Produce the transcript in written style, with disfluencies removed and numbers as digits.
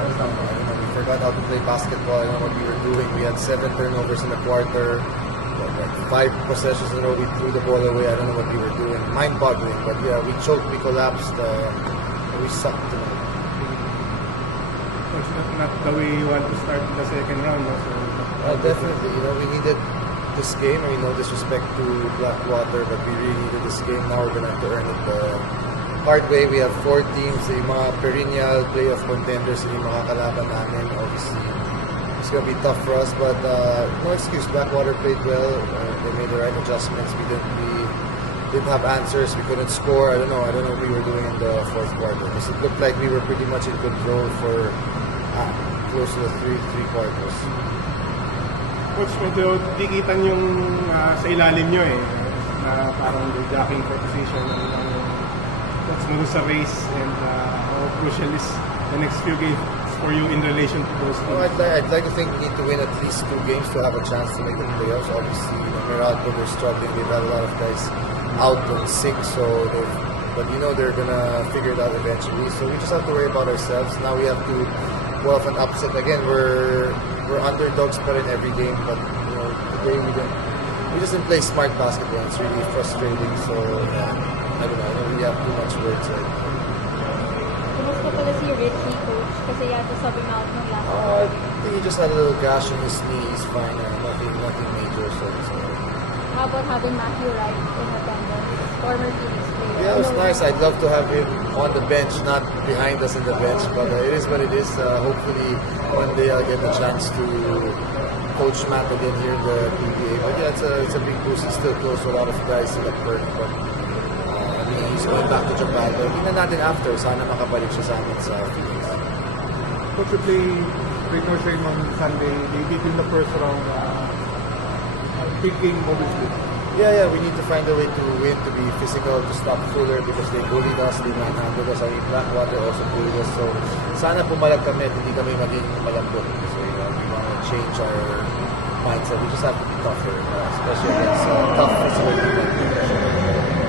We forgot how to play basketball. I don't know what we were doing. We had 7 turnovers in the quarter. Like 5 possessions in a row, we threw the ball away. I don't know what we were doing. Mind-boggling. But yeah, we choked, we collapsed. We sucked tonight. Coach, not the way you want to start the second round. So, definitely. We needed this game. No disrespect to Blackwater, but we really needed this game. Now we're going to have to earn it the hard way. We have 4 teams, yung mga perennial playoff contenders, yung mga kalaban namin. Obviously, it's going to be tough for us, but no excuse. Blackwater played well. They made the right adjustments. We didn't have answers. We couldn't score. I don't know what we were doing in the fourth quarter. Because it looked like we were pretty much in control for close to the three quarters. Coach, medyo dikitan yung sa ilalim nyo na parang jacking for position. That's mo sa race, and how crucial is the next few games for you in relation to those two? I'd like to think we need to win at least 2 games to have a chance to make the playoffs. Obviously, Meralco, they're struggling. They've had a lot of guys out and sick, but they're gonna figure it out eventually. So we just have to worry about ourselves. Now we have to go off an upset. Again, we're underdogs but in every game, but today we just didn't play smart basketball. It's really frustrating. So I don't know. I don't really have too much words right now. Kumusta pala si Richie, Coach? Kasi yata sabi na out ng last I think he just had a little gash on his knee. He's fine. Nothing major. So How about having Matthew Wright in attendance, former Phoenix player? yeah, it was nice. I'd love to have him on the bench, not behind us in the bench. But it is what it is. Hopefully, one day I'll get the chance to coach Matt again here in the PBA. But yeah, it's a big boost. He's still close to a lot of guys in the Perth. But he's going back to Japan. But hindi na natin after. Sana makabalik siya sa amin sa Phoenix. Coach, you play Great North Rain on Sunday. They beat in the first round. Big game, obviously. Yeah, we need to find a way to win, to be physical, to stop Fuller because they bullied us, they manhandled us. Blackwater also bullied us. So, sana pumalag kami at hindi kami maging malambot. So, we want to change our mindset. We just have to be tougher, especially against tough physical team.